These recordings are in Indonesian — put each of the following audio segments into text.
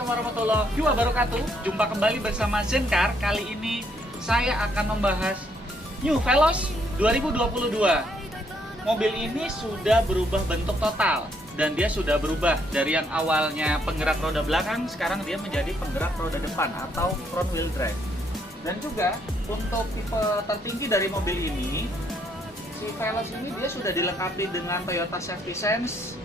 Assalamualaikum warahmatullahi wabarakatuh. Jumpa kembali bersama Zenkar. Kali ini saya akan membahas New Veloz 2022. Mobil ini sudah berubah bentuk total dan dia sudah berubah dari yang awalnya penggerak roda belakang, sekarang dia menjadi penggerak roda depan atau front wheel drive. Dan juga untuk tipe tertinggi dari mobil ini, si Veloz ini dia sudah dilengkapi dengan Toyota Safety Sense.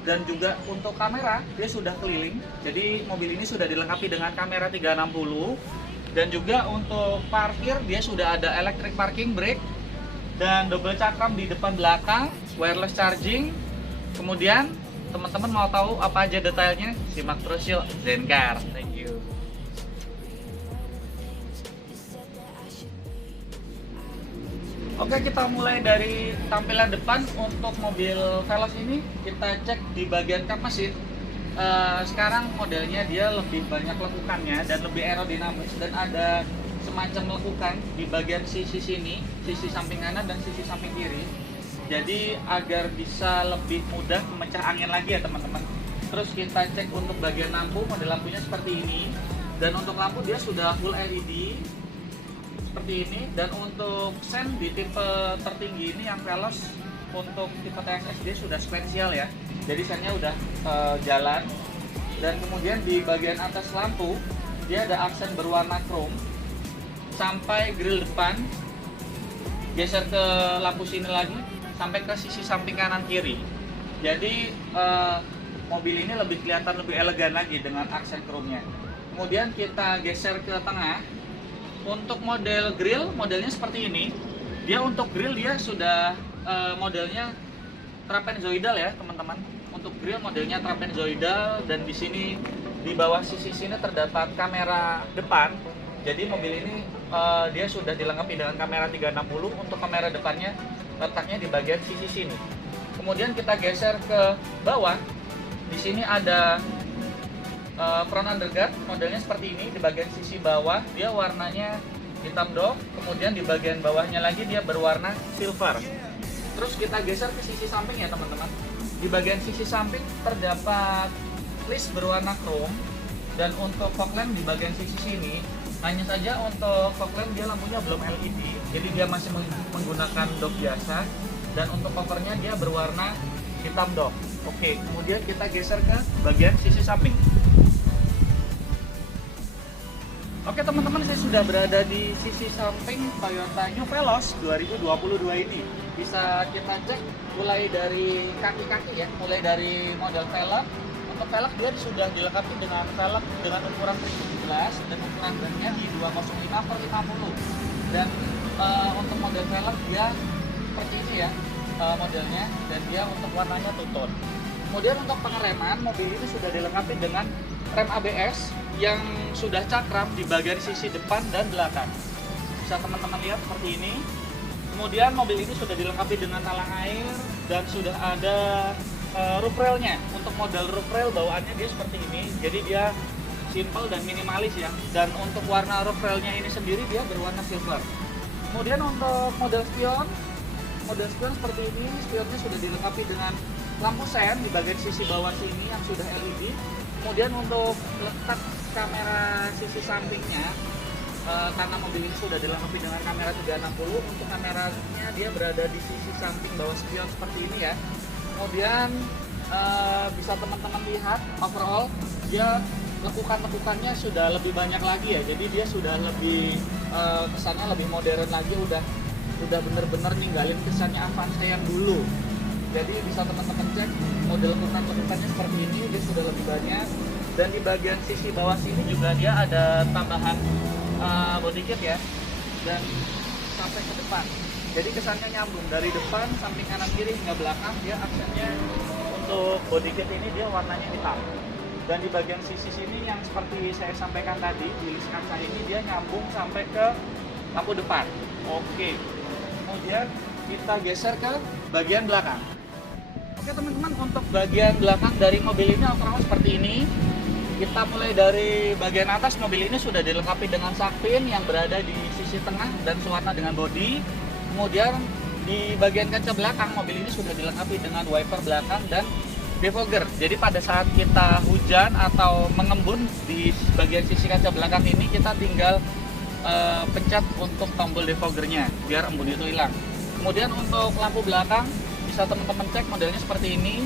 Dan juga untuk kamera dia sudah keliling, jadi mobil ini sudah dilengkapi dengan kamera 360. Dan juga untuk parkir dia sudah ada electric parking brake dan double cakram di depan belakang, wireless charging. Kemudian teman-teman mau tahu apa aja detailnya, simak terus yuk Zenkar. Thank you. Oke, kita mulai dari tampilan depan. Untuk mobil Veloz ini kita cek di bagian kap mesin. Sekarang modelnya dia lebih banyak lekukannya dan lebih aerodinamis, dan ada semacam lekukan di bagian sisi sini, sisi samping kanan dan sisi samping kiri. Jadi agar bisa lebih mudah memecah angin lagi ya teman-teman. Terus kita cek untuk bagian lampu, model lampunya seperti ini. Dan untuk lampu dia sudah full LED seperti ini. Dan untuk sen di tipe tertinggi ini yang Veloz, untuk tipe TSS dia sudah sequential ya, jadi sennya udah jalan. Dan kemudian di bagian atas lampu dia ada aksen berwarna chrome sampai grill depan, geser ke lampu sini lagi sampai ke sisi samping kanan kiri. Jadi mobil ini lebih kelihatan lebih elegan lagi dengan aksen chrome-nya. Kemudian kita geser ke tengah. Untuk model grill, modelnya seperti ini. Dia untuk grill dia sudah modelnya trapezoidal ya teman-teman. Untuk grill modelnya trapezoidal, dan di sini di bawah sisi sini terdapat kamera depan. Jadi mobil ini dia sudah dilengkapi dengan kamera 360. Untuk kamera depannya letaknya di bagian sisi sini. Kemudian kita geser ke bawah. Di sini ada front underguard, modelnya seperti ini. Di bagian sisi bawah dia warnanya hitam doff, kemudian di bagian bawahnya lagi dia berwarna silver. Terus kita geser ke sisi samping ya teman-teman. Di bagian sisi samping terdapat list berwarna chrome. Dan untuk fog lamp di bagian sisi sini, hanya saja untuk fog lamp dia lampunya belum LED, jadi dia masih menggunakan doff biasa. Dan untuk covernya dia berwarna hitam doff. Oke, kemudian kita geser ke bagian sisi samping. Oke teman-teman, saya sudah berada di sisi samping Toyota New Veloz 2022 ini. Bisa kita cek mulai dari kaki-kaki ya, mulai dari model velg. Untuk velg dia sudah dilengkapi dengan velg dengan ukuran 17 dan ukuran bannya di 205/50. Dan untuk model velg dia seperti ini ya modelnya, dan dia untuk warnanya two-tone. Kemudian untuk pengereman, mobil ini sudah dilengkapi dengan rem ABS yang sudah cakram di bagian sisi depan dan belakang. Bisa teman-teman lihat seperti ini. Kemudian mobil ini sudah dilengkapi dengan talang air dan sudah ada roof railnya. Untuk model roof rail bawaannya dia seperti ini. Jadi dia simple dan minimalis ya. Dan untuk warna roof railnya ini sendiri dia berwarna silver. Kemudian untuk model spion seperti ini. Spionnya sudah dilengkapi dengan lampu sen di bagian sisi bawah sini yang sudah LED. Kemudian untuk letak kamera sisi sampingnya, karena mobil ini sudah dilengkapi dengan kamera 360, untuk kameranya dia berada di sisi samping bawah spion seperti ini ya. Kemudian bisa teman-teman lihat overall dia lekukannya sudah lebih banyak lagi ya. Jadi dia sudah lebih kesannya lebih modern lagi, udah bener-bener ninggalin kesannya Avanza yang dulu. Jadi bisa teman-teman cek model lekukannya seperti ini, dia sudah lebih banyak. Dan di bagian sisi bawah sini juga dia ada tambahan body kit ya, dan sampai ke depan. Jadi kesannya nyambung dari depan, samping kanan kiri hingga belakang. Dia aksennya untuk body kit ini dia warnanya hitam. Dan di bagian sisi sini yang seperti saya sampaikan tadi di list kaca ini dia nyambung sampai ke lampu depan. Oke. Kemudian kita geser ke bagian belakang. Oke teman-teman, untuk bagian belakang dari mobil ini overall seperti ini. Kita mulai dari bagian atas. Mobil ini sudah dilengkapi dengan shark fin yang berada di sisi tengah dan sewarna dengan bodi. Kemudian di bagian kaca belakang mobil ini sudah dilengkapi dengan wiper belakang dan defogger. Jadi pada saat kita hujan atau mengembun di bagian sisi kaca belakang ini, kita tinggal pencet untuk tombol defoggernya biar embun itu hilang. Kemudian untuk lampu belakang bisa teman-teman cek modelnya seperti ini.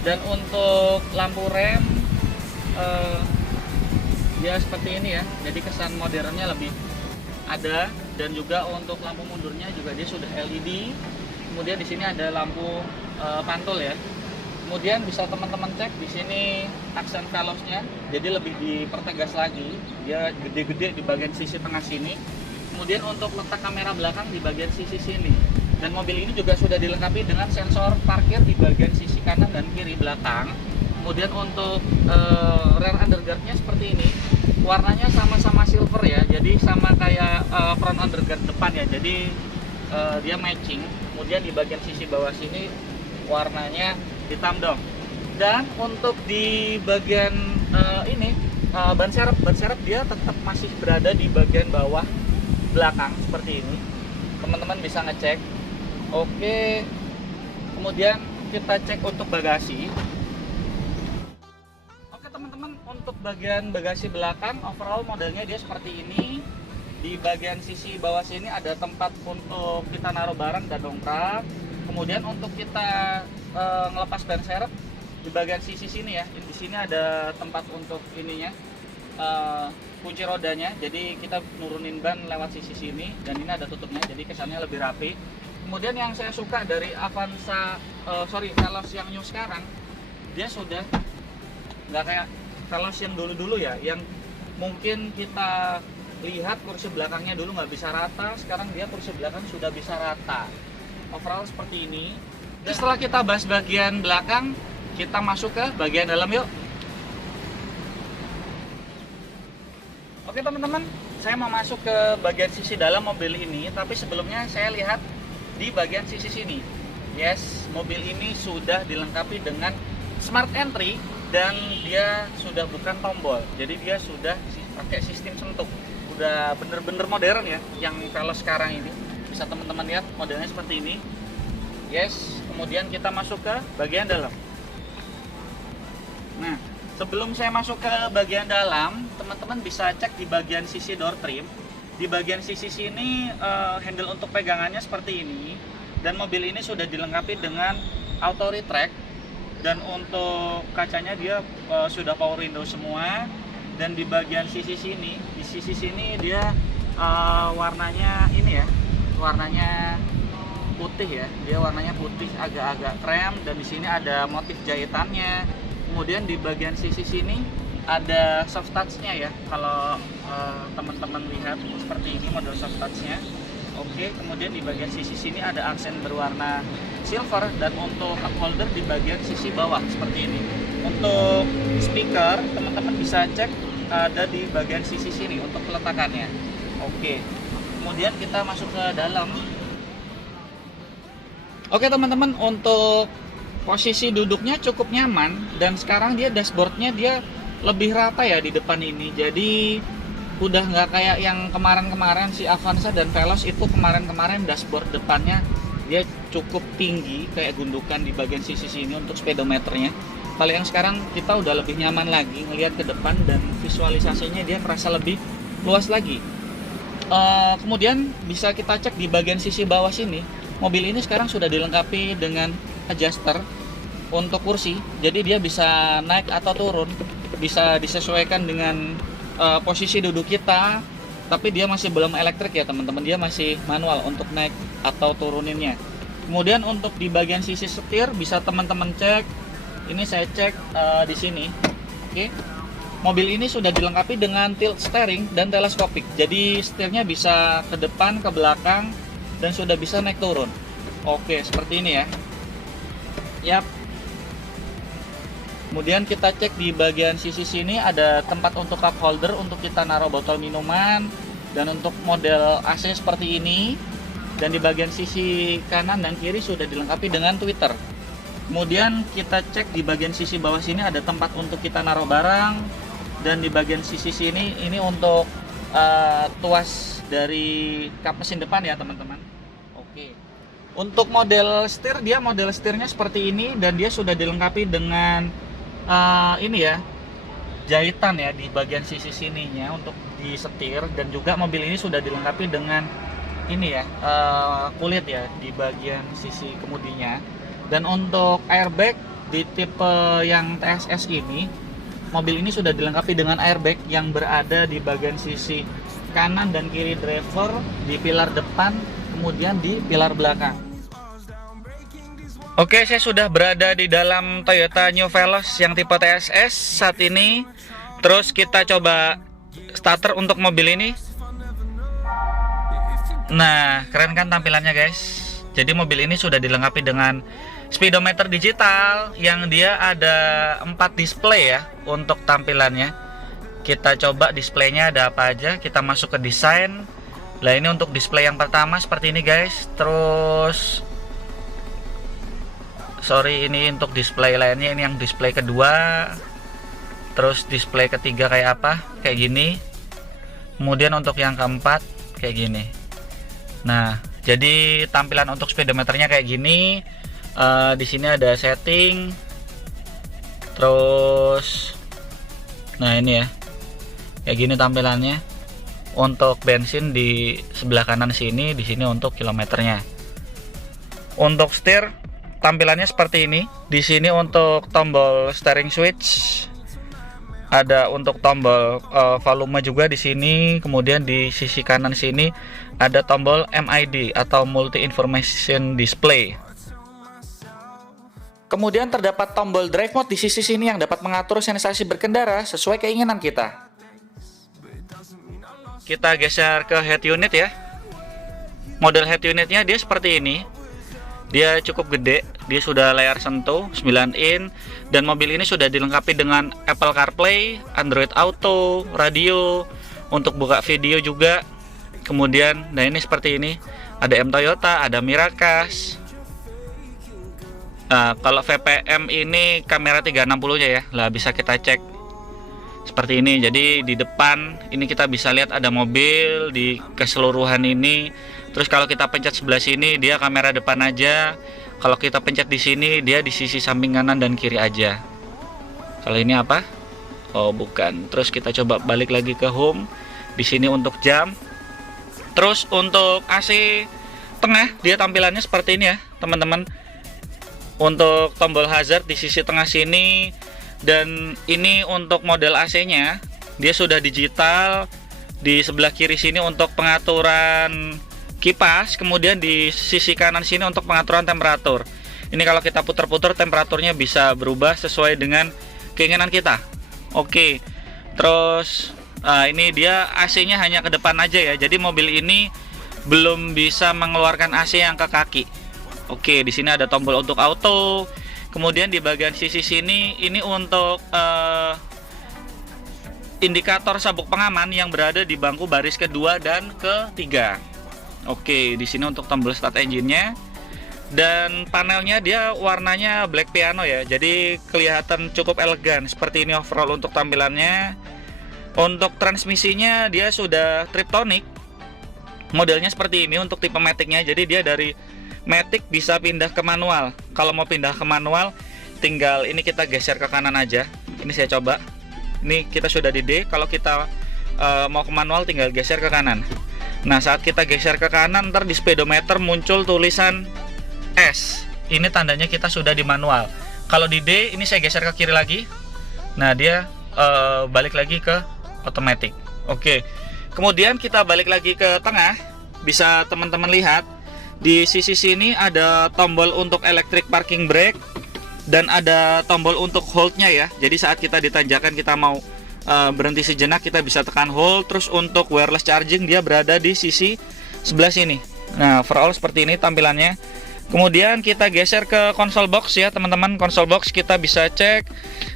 Dan untuk lampu rem ya seperti ini ya. Jadi kesan modernnya lebih ada. Dan juga untuk lampu mundurnya juga dia sudah LED. Kemudian di sini ada lampu pantul ya. Kemudian bisa teman-teman cek di sini aksen velosnya, jadi lebih dipertegas lagi. Dia gede-gede di bagian sisi tengah sini. Kemudian untuk letak kamera belakang di bagian sisi sini. Dan mobil ini juga sudah dilengkapi dengan sensor parkir di bagian sisi kanan dan kiri belakang. Kemudian untuk rear underguardnya seperti ini. Warnanya sama-sama silver ya, jadi sama kayak front underguard depan ya. Jadi dia matching. Kemudian di bagian sisi bawah sini warnanya hitam dong. Dan untuk di bagian ini ban serep dia tetap masih berada di bagian bawah belakang seperti ini. Teman-teman bisa ngecek. Oke. Kemudian kita cek untuk bagasi. Oke teman-teman, untuk bagian bagasi belakang overall modelnya dia seperti ini. Di bagian sisi bawah sini ada tempat untuk kita naruh barang dan dongkrak. Kemudian untuk kita ngelepas ban serep di bagian sisi sini ya. Di sini ada tempat untuk ininya, kunci rodanya. Jadi kita nurunin ban lewat sisi sini dan ini ada tutupnya. Jadi kesannya lebih rapi. Kemudian yang saya suka dari Avanza, Veloz yang new sekarang, dia sudah nggak kayak Veloz yang dulu-dulu ya, yang mungkin kita lihat kursi belakangnya dulu nggak bisa rata. Sekarang dia kursi belakang sudah bisa rata. Overall seperti ini. Dan setelah kita bahas bagian belakang, kita masuk ke bagian dalam yuk. Oke teman-teman, saya mau masuk ke bagian sisi dalam mobil ini. Tapi sebelumnya saya lihat di bagian sisi sini. Yes, mobil ini sudah dilengkapi dengan smart entry. Dan dia sudah bukan tombol. Jadi dia sudah pakai sistem sentuh. Udah bener-bener modern ya, yang kalau sekarang ini. Bisa teman-teman lihat modelnya seperti ini. Yes, kemudian kita masuk ke bagian dalam. Nah, sebelum saya masuk ke bagian dalam, teman-teman bisa cek di bagian sisi door trim. Di bagian sisi sini handle untuk pegangannya seperti ini. Dan mobil ini sudah dilengkapi dengan auto retract. Dan untuk kacanya dia sudah power window semua. Dan di bagian sisi sini, dia warnanya ini ya, warnanya putih ya. Dia warnanya putih agak-agak krem dan di sini ada motif jahitannya. Kemudian di bagian sisi sini ada soft touch-nya ya. Kalau teman-teman lihat seperti ini model soft touch-nya. Oke, kemudian di bagian sisi sini ada aksen berwarna silver dan untuk cup holder di bagian sisi bawah seperti ini. Untuk speaker teman-teman bisa cek ada di bagian sisi sini untuk peletakannya. Oke. Kemudian kita masuk ke dalam. Oke teman-teman, untuk posisi duduknya cukup nyaman dan sekarang dia dashboardnya dia lebih rata ya di depan ini. Jadi udah nggak kayak yang kemarin-kemarin si Avanza dan Veloz itu kemarin-kemarin dashboard depannya dia cukup tinggi kayak gundukan di bagian sisi sini untuk speedometernya. Kalau yang sekarang kita udah lebih nyaman lagi ngelihat ke depan dan visualisasinya dia merasa lebih luas lagi. Kemudian bisa kita cek di bagian sisi bawah sini. Mobil ini sekarang sudah dilengkapi dengan adjuster untuk kursi. Jadi dia bisa naik atau turun, bisa disesuaikan dengan posisi duduk kita. Tapi dia masih belum elektrik ya teman-teman. Dia masih manual untuk naik atau turuninnya. Kemudian untuk di bagian sisi setir bisa teman-teman cek. Ini saya cek di sini. Oke. Mobil ini sudah dilengkapi dengan tilt steering dan teleskopik. Jadi setirnya bisa ke depan, ke belakang, dan sudah bisa naik turun. Oke, seperti ini ya. Yap. Kemudian kita cek di bagian sisi sini ada tempat untuk cup holder untuk kita naruh botol minuman. Dan untuk model AC seperti ini. Dan di bagian sisi kanan dan kiri sudah dilengkapi dengan tweeter. Kemudian kita cek di bagian sisi bawah sini ada tempat untuk kita naruh barang. Dan di bagian sisi sini ini untuk tuas dari kap mesin depan ya teman-teman. Oke. Untuk model setir, dia model setirnya seperti ini dan dia sudah dilengkapi dengan ini ya, jahitan ya di bagian sisi sininya untuk di setir, dan juga mobil ini sudah dilengkapi dengan ini ya, kulit ya di bagian sisi kemudinya. Dan untuk airbag di tipe yang TSS ini, mobil ini sudah dilengkapi dengan airbag yang berada di bagian sisi kanan dan kiri driver, di pilar depan, kemudian di pilar belakang. Oke, saya sudah berada di dalam Toyota New Veloz yang tipe TSS saat ini. Terus kita coba starter untuk mobil ini. Nah, keren kan tampilannya guys. Jadi mobil ini sudah dilengkapi dengan speedometer digital yang dia ada 4 display ya untuk tampilannya. Kita coba displaynya ada apa aja. Kita masuk ke desain. Nah, ini untuk display yang pertama seperti ini guys. Terus ini untuk display lainnya, ini yang display kedua. Terus display ketiga kayak apa? Kayak gini. Kemudian untuk yang keempat kayak gini. Nah, jadi tampilan untuk speedometernya kayak gini. Di sini ada setting. Terus, nah ini ya, kayak gini tampilannya. Untuk bensin di sebelah kanan sini, di sini untuk kilometernya. Untuk setir tampilannya seperti ini. Di sini untuk tombol steering switch, ada untuk tombol volume juga di sini. Kemudian di sisi kanan sini ada tombol MID atau Multi Information Display. Kemudian terdapat tombol drive mode di sisi sini yang dapat mengatur sensasi berkendara sesuai keinginan kita. Kita geser ke head unit ya. Model head unitnya dia seperti ini. Dia cukup gede, dia sudah layar sentuh 9 in, dan mobil ini sudah dilengkapi dengan Apple CarPlay, Android Auto, radio, untuk buka video juga. Kemudian, nah ini seperti ini, ada M Toyota, ada Miracast. Nah, kalau VPM ini kamera 360 nya ya, lah bisa kita cek seperti ini. Jadi di depan ini kita bisa lihat ada mobil di keseluruhan ini. Terus kalau kita pencet sebelah sini dia kamera depan aja. Kalau kita pencet di sini dia di sisi samping kanan dan kiri aja. Kalau ini apa? Oh, bukan. Terus kita coba balik lagi ke home. Di sini untuk jam. Terus untuk AC tengah dia tampilannya seperti ini ya, teman-teman. Untuk tombol hazard di sisi tengah sini, dan ini untuk model AC-nya dia sudah digital. Di sebelah kiri sini untuk pengaturan kipas, kemudian di sisi kanan sini untuk pengaturan temperatur. Ini kalau kita putar-putar temperaturnya bisa berubah sesuai dengan keinginan kita. Oke. Terus ini dia AC-nya hanya ke depan aja ya. Jadi mobil ini belum bisa mengeluarkan AC yang ke kaki. Oke, di sini ada tombol untuk auto. Kemudian di bagian sisi sini ini untuk indikator sabuk pengaman yang berada di bangku baris kedua dan ketiga. Oke, di sini untuk tombol start engine-nya, dan panelnya dia warnanya black piano ya. Jadi kelihatan cukup elegan. Seperti ini overall untuk tampilannya. Untuk transmisinya dia sudah Triptonic. Modelnya seperti ini untuk tipe Matic-nya. Jadi dia dari Matic bisa pindah ke manual. Kalau mau pindah ke manual tinggal ini kita geser ke kanan aja. Ini saya coba. Ini kita sudah di D. Kalau kita mau ke manual tinggal geser ke kanan. Nah, saat kita geser ke kanan, ntar di speedometer muncul tulisan S. Ini tandanya kita sudah di manual. Kalau di D, ini saya geser ke kiri lagi. Nah, dia balik lagi ke automatic. Oke. Kemudian kita balik lagi ke tengah. Bisa teman-teman lihat di sisi sini ada tombol untuk electric parking brake dan ada tombol untuk hold-nya ya. Jadi saat kita ditanjakan kita mau berhenti sejenak, kita bisa tekan hold. Terus untuk wireless charging dia berada di sisi sebelah sini. Nah, overall seperti ini tampilannya. Kemudian kita geser ke console box ya teman-teman. Console box kita bisa cek.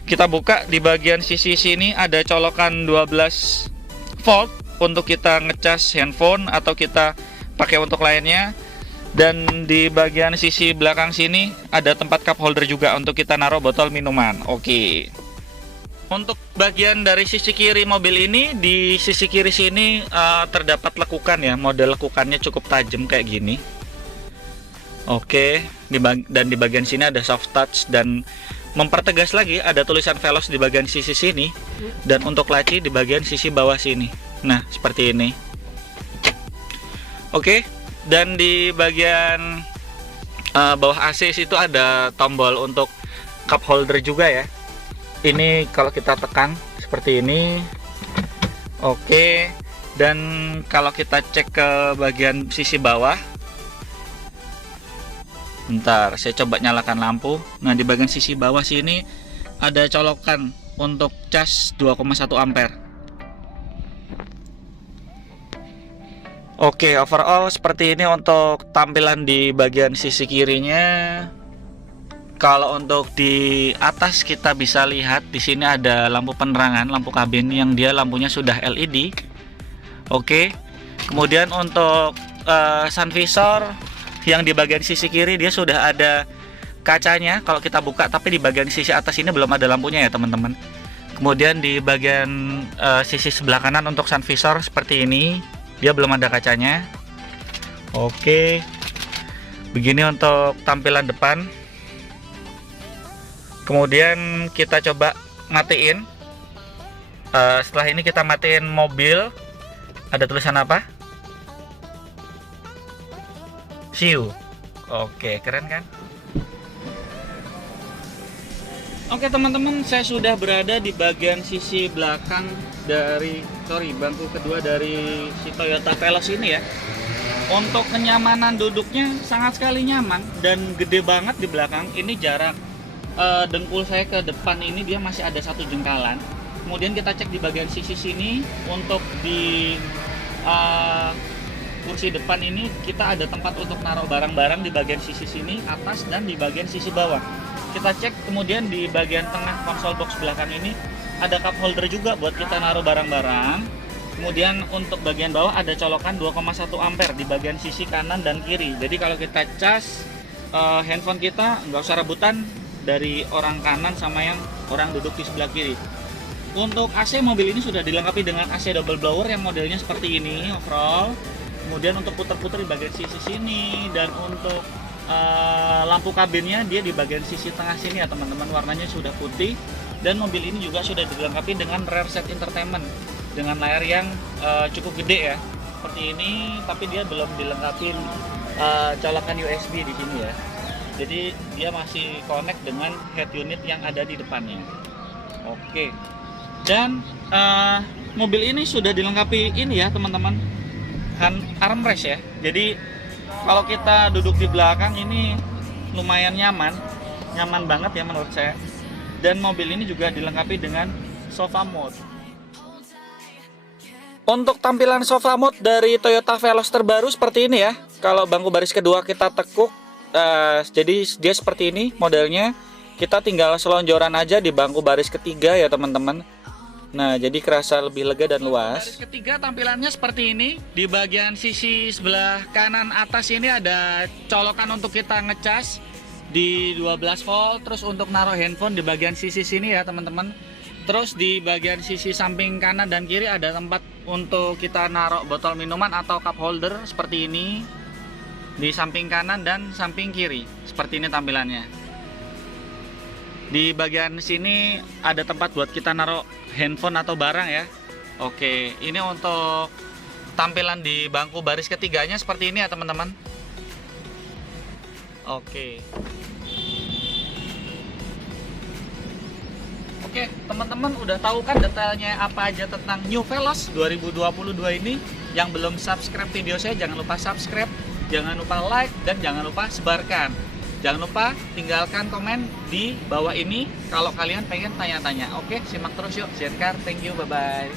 Kita buka di bagian sisi sini ada colokan 12 volt untuk kita ngecas handphone atau kita pakai untuk lainnya. Dan di bagian sisi belakang sini ada tempat cup holder juga untuk kita naruh botol minuman. Oke. Untuk bagian dari sisi kiri mobil ini, di sisi kiri sini terdapat lekukan ya. Model lekukannya cukup tajam kayak gini. Oke, dan di bagian sini ada soft touch, dan mempertegas lagi ada tulisan Veloz di bagian sisi sini, dan untuk laci di bagian sisi bawah sini. Nah, seperti ini. Oke, dan di bagian bawah AC itu ada tombol untuk cup holder juga ya. Ini kalau kita tekan seperti ini. Oke, dan kalau kita cek ke bagian sisi bawah, bentar, saya coba nyalakan lampu. Nah, di bagian sisi bawah sini ada colokan untuk cas 2,1 ampere. Oke, overall seperti ini untuk tampilan di bagian sisi kirinya. Kalau untuk di atas kita bisa lihat di sini ada lampu penerangan, lampu kabin yang dia lampunya sudah LED. Oke. Kemudian untuk sun visor yang di bagian sisi kiri dia sudah ada kacanya kalau kita buka, tapi di bagian sisi atas ini belum ada lampunya ya teman-teman. Kemudian di bagian sisi sebelah kanan untuk sun visor seperti ini, dia belum ada kacanya. Oke. Begini untuk tampilan depan. Kemudian kita coba matiin. Setelah ini kita matiin mobil. Ada tulisan apa? See you. Oke, keren kan? Oke teman-teman, saya sudah berada di bagian sisi belakang dari bangku kedua dari si Toyota Veloz ini ya. Untuk kenyamanan duduknya sangat sekali nyaman dan gede banget di belakang. Ini jarak dengkul saya ke depan ini dia masih ada 1 jengkalan. Kemudian kita cek di bagian sisi sini untuk di kursi depan ini kita ada tempat untuk naruh barang-barang di bagian sisi sini atas dan di bagian sisi bawah. Kita cek kemudian di bagian tengah konsol box belakang ini ada cup holder juga buat kita naruh barang-barang. Kemudian untuk bagian bawah ada colokan 2,1 ampere di bagian sisi kanan dan kiri. Jadi kalau kita cas handphone kita nggak usah rebutan dari orang kanan sama yang orang duduk di sebelah kiri. Untuk AC mobil ini sudah dilengkapi dengan AC double blower yang modelnya seperti ini overall. Kemudian untuk putar-putar di bagian sisi sini, dan untuk lampu kabinnya dia di bagian sisi tengah sini ya teman-teman, warnanya sudah putih. Dan mobil ini juga sudah dilengkapi dengan rear set entertainment dengan layar yang cukup gede ya seperti ini, tapi dia belum dilengkapi colokan USB di sini ya. Jadi dia masih connect dengan head unit yang ada di depannya. Oke. Dan mobil ini sudah dilengkapi ini ya teman-teman, armrest ya. Jadi kalau kita duduk di belakang ini lumayan nyaman banget ya menurut saya. Dan mobil ini juga dilengkapi dengan sofa mode. Untuk tampilan sofa mode dari Toyota Veloz terbaru seperti ini ya. Kalau bangku baris kedua kita tekuk, jadi dia seperti ini modelnya. Kita tinggal selonjoran aja di bangku baris ketiga ya teman-teman. Nah, jadi kerasa lebih lega dan luas. Baris ketiga tampilannya seperti ini. Di bagian sisi sebelah kanan atas ini ada colokan untuk kita ngecas di 12 volt. Terus untuk naruh handphone di bagian sisi sini ya teman-teman. Terus di bagian sisi samping kanan dan kiri ada tempat untuk kita naruh botol minuman atau cup holder seperti ini. Di samping kanan dan samping kiri seperti ini tampilannya. Di bagian sini ada tempat buat kita naruh handphone atau barang ya. Oke, ini untuk tampilan di bangku baris ketiganya seperti ini ya teman-teman. Oke. Oke, teman-teman udah tahu kan detailnya apa aja tentang New Veloz 2022 ini. Yang belum subscribe video saya jangan lupa subscribe, jangan lupa like, dan jangan lupa sebarkan. Jangan lupa tinggalkan komen di bawah ini kalau kalian pengen tanya-tanya. Oke, simak terus yuk. Zencar, thank you, bye-bye.